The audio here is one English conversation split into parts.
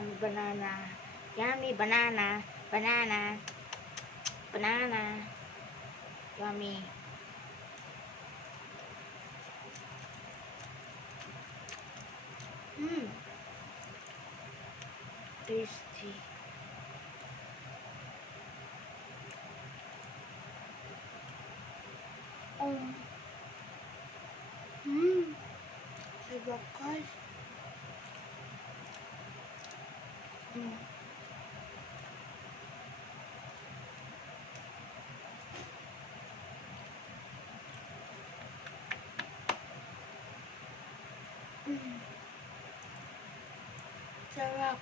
yummy banana. Yummy banana. Banana. Banana. Yummy. Tasty. Sarap guys. Sarap.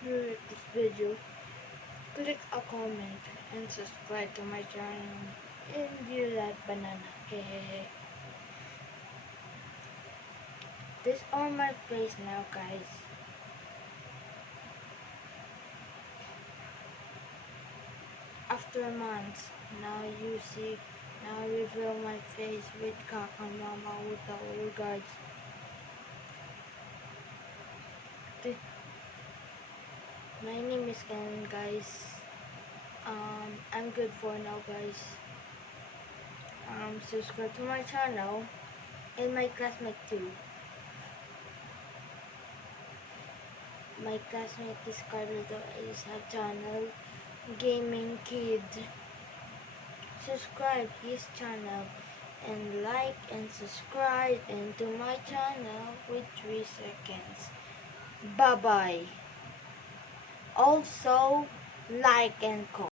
If you like this video, click a comment and subscribe to my channel. And you like banana. Hey. This on my face now, guys. After months, now you see. Now I reveal my face with Kaka Mama with the old guys. My name is Ken, guys. I'm good for now, guys. Subscribe to my channel and my classmate too. My classmate is Carlito is a channel Gaming Kid. Subscribe his channel and like and subscribe into my channel with 3 seconds. Bye bye. Also like and comment.